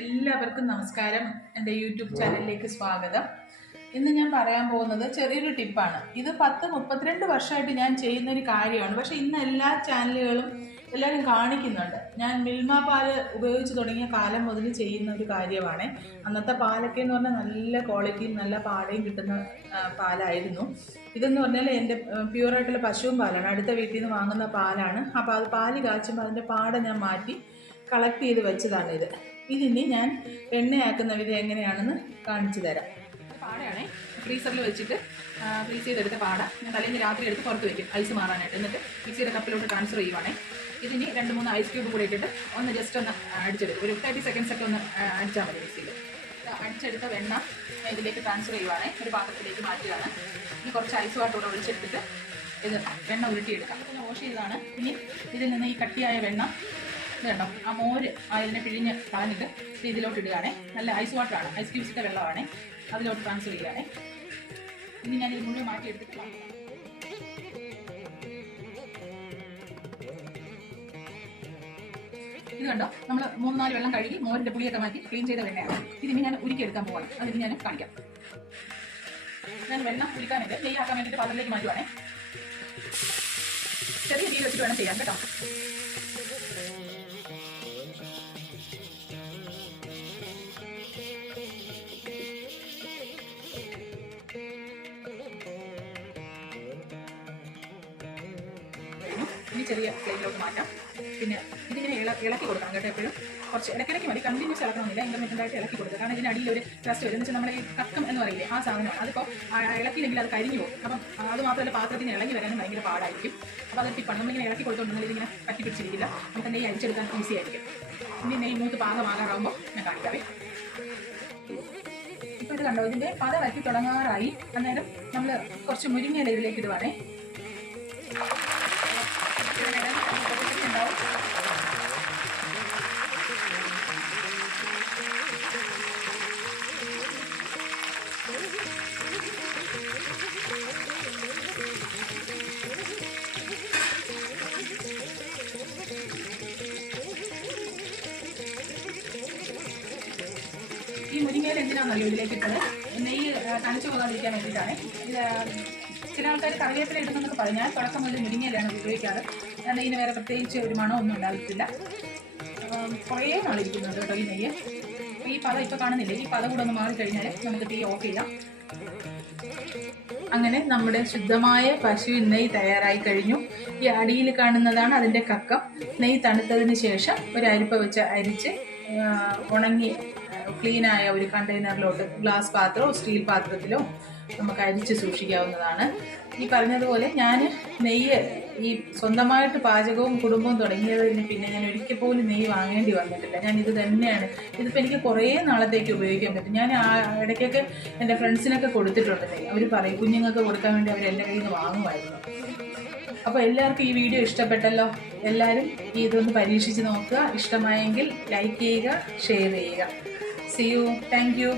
എല്ലാവർക്കും നമസ്കാരം. എൻ്റെ യൂട്യൂബ് ചാനലിലേക്ക് സ്വാഗതം. ഇന്ന് ഞാൻ പറയാൻ പോകുന്നത് ചെറിയൊരു ടിപ്പാണ്. ഇത് 32 വർഷമായിട്ട് ഞാൻ ചെയ്യുന്നൊരു കാര്യമാണ്. പക്ഷേ ഇന്ന് എല്ലാ ചാനലുകളും എല്ലാവരും കാണിക്കുന്നുണ്ട്. ഞാൻ മിൽമ പാല് ഉപയോഗിച്ച് തുടങ്ങിയ കാലം മുതൽ ചെയ്യുന്ന ഒരു കാര്യമാണ്. അന്നത്തെ പാലൊക്കെ എന്ന് പറഞ്ഞാൽ നല്ല ക്വാളിറ്റിയും നല്ല പാടയും കിട്ടുന്ന പാലായിരുന്നു. ഇതെന്ന് പറഞ്ഞാൽ എൻ്റെ പ്യൂറായിട്ടുള്ള പശുവും പാലാണ്. അടുത്ത വീട്ടിൽ നിന്ന് വാങ്ങുന്ന പാലാണ്. അപ്പോൾ അത് പാല് കാച്ചുമ്പോൾ അതിൻ്റെ പാട ഞാൻ മാറ്റി കളക്ട് ചെയ്ത് വെച്ചതാണ് ഇത്. ഇതിനി ഞാൻ എണ്ണയാക്കുന്ന വിധം എങ്ങനെയാണെന്ന് കാണിച്ചു തരാം. പാടയാണേ ഫ്രീസറിൽ വെച്ചിട്ട് ഫ്രീസ് ചെയ്തെടുത്ത പാട ഞാൻ തലേന്ന് രാത്രി എടുത്ത് പുറത്ത് വയ്ക്കും ഐസ് മാറാനായിട്ട്. എന്നിട്ട് മിക്സിയുടെ കപ്പിലോട്ട് ട്രാൻസ്ഫർ ചെയ്യുവാണേ. ഇതിനി 2-3 ഐസ് ക്യൂബ് കൂടെ ഇട്ടിട്ട് ഒന്ന് ജസ്റ്റ് ഒന്ന് അടിച്ചെടുക്കും. ഒരു 30 seconds ഒക്കെ ഒന്ന് അടിച്ചാൽ മതി മിക്സിയിൽ. അടിച്ചെടുത്ത വെണ്ണ ഇതിലേക്ക് ട്രാൻസ്ഫർ ചെയ്യുവാണേ. ഒരു പാത്രത്തിലേക്ക് മാറ്റുകയാണ്. ഇനി കുറച്ച് ഐസ് വാട്ടർ കൂടെ ഒഴിച്ചെടുത്തിട്ട് ഇത് വെണ്ണ ഉരുട്ടിയെടുക്കാം. പിന്നെ വാഷ് ചെയ്തതാണ്. ഇനി ഇതിൽ നിന്ന് ഈ കട്ടിയായ വെണ്ണ ഇത് കണ്ടോ, ആ മോര് അതിനെ പിഴിഞ്ഞ് കളഞ്ഞിട്ട് ഇതിലോട്ട് ഇടുകയാണേ. നല്ല ഐസ് വാട്ടറാണ്, ഐസ് ക്യൂബ്സിൻ്റെ വെള്ളമാണേ. അതിലോട്ട് ട്രാൻസ്ഫർ ചെയ്യുകയാണേ. ഇനി ഞാനിത് മുഴുവൻ മാറ്റിയെടുത്തിട്ട് ഇത് കണ്ടോ, നമ്മൾ 3-4 വെള്ളം കഴുകി മോരിൻ്റെ പുളിയൊക്കെ മാറ്റി ക്ലീൻ ചെയ്ത വെണ്ണയാണ്. ഇതിന് ഞാൻ ഉരുക്കിയെടുക്കാൻ പോകണം. അതിന് ഞാൻ കാണിക്കാം. ഞാൻ വെണ്ണ ഉരുക്കാനായിട്ട് നെയ്യാക്കാൻ വേണ്ടിയിട്ട് പാത്രത്തിലേക്ക് മാറ്റുവാണേ. ചെറിയ തീ വെച്ചിട്ട് വേണം ചെയ്യാൻ കേട്ടോ. ഇനി ചെറിയ ഫ്ലെയിമിലോട്ട് മാറ്റാം. പിന്നെ ഇതിങ്ങനെ ഇളക്കി കൊടുക്കണം കേട്ടോ. എപ്പോഴും കുറച്ച് ഇടയ്ക്കിടയ്ക്ക് മതി, കണ്ടിന്യൂസ് ഇളക്കണമെന്നില്ല. ഇൻ്റർമീഡിയൻ്റായിട്ട് ഇളക്കി കൊടുക്കുക. കാരണം ഇതിന് അടിയിൽ ഒരു ക്രസ്റ്റ് വരും. എന്ന് വെച്ചാൽ നമ്മൾ ഈ കക്കം എന്ന് പറയില്ലേ, ആ സാധനമാണ്. അതിപ്പോൾ ഇളക്കിയില്ലെങ്കിൽ അത് കരിഞ്ഞു പോകും. അപ്പം അത് മാത്രമല്ല പാത്രത്തിന് ഇളകി വരാനും ഭയങ്കര പാടായിരിക്കും. അപ്പോൾ അത് ടിപ്പാണ്. നമ്മളിങ്ങനെ ഇളക്കി കൊടുത്തോണ്ടെങ്കിൽ ഇതിങ്ങനെ കട്ടി പിടിച്ചിരിക്കില്ല. നമുക്ക് നെയ്യ് അരിച്ചെടുക്കാൻ ഈസി ആയിരിക്കും. ഇനി നെയ്യ് മൂത്ത് പാകമാകാറാകുമ്പോൾ ഞാൻ കാണിക്കാവേ. ഇപ്പോൾ ഇത് കണ്ടോ, ഇതിൻ്റെ പത വറ്റി തുടങ്ങാറായി. അന്നേരം നമ്മൾ കുറച്ച് മുരിങ്ങയില ഇതിലേക്ക് ഇടുവാണേ. ഈ മുരിങ്ങയില എന്തിനാണെന്നറിയോ ഇതിലേക്ക് ഇട്ടത്? നെയ്യ് തണിച്ചു പോകാതിരിക്കാൻ വേണ്ടിയിട്ടാണ്. ഇത് ചില ആൾക്കാർ കറിവേപ്പില ഇടുന്നതൊക്കെ പറയും. ഞാൻ തുടക്കം മുതൽ മുരിങ്ങയിലാണ് ഉപയോഗിക്കാറ്. നെയ്യിന് വേറെ പ്രത്യേകിച്ച് ഒരു മണമൊന്നും ഉണ്ടാവില്ല. കുറേ നാളിരിക്കുന്നുണ്ട് കേട്ടോ ഈ നെയ്യ്. ഈ പത ഇപ്പോൾ കാണുന്നില്ലേ, ഈ പത കൂടെ ഒന്ന് മാറിക്കഴിഞ്ഞാൽ നമുക്ക് തീ ഓഫ് ചെയ്യാം. അങ്ങനെ നമ്മുടെ ശുദ്ധമായ പശുവിൻ നെയ്യ് തയ്യാറായി കഴിഞ്ഞു. ഈ അടിയിൽ കാണുന്നതാണ് അതിൻ്റെ കക്കം. നെയ്യ് തണുത്തതിന് ശേഷം ഒരു അരിപ്പ വെച്ച് അരിച്ച് ഉണങ്ങി ക്ലീനായ ഒരു കണ്ടെയ്നറിലോട്ട് ഗ്ലാസ് പാത്രമോ സ്റ്റീൽ പാത്രത്തിലോ നമുക്ക് അരിച്ച് സൂക്ഷിക്കാവുന്നതാണ്. ഈ പറഞ്ഞതുപോലെ ഞാൻ നെയ്യ് ഈ സ്വന്തമായിട്ട് പാചകവും കുടുംബവും തുടങ്ങിയതിന് പിന്നെ ഞാൻ ഒരിക്കൽ പോലും നെയ്യ് വാങ്ങേണ്ടി വന്നിട്ടില്ല. ഞാൻ ഇത് തന്നെയാണ്. ഇതിപ്പോൾ എനിക്ക് കുറേ നാളത്തേക്ക് ഉപയോഗിക്കാൻ പറ്റും. ഞാൻ ഇടയ്ക്കൊക്കെ എൻ്റെ ഫ്രണ്ട്സിനൊക്കെ കൊടുത്തിട്ടുണ്ട് നെയ്യ്. അവർ പറയും കുഞ്ഞുങ്ങൾക്ക് കൊടുക്കാൻ വേണ്ടി അവർ എൻ്റെ കയ്യിൽ നിന്ന് വാങ്ങുമായിരുന്നു. അപ്പോൾ എല്ലാവർക്കും ഈ വീഡിയോ ഇഷ്ടപ്പെട്ടല്ലോ. എല്ലാവരും ഇതൊന്ന് പരീക്ഷിച്ച് നോക്കുക. ഇഷ്ടമായെങ്കിൽ ലൈക്ക് ചെയ്യുക, ഷെയർ ചെയ്യുക. See you. Thank you.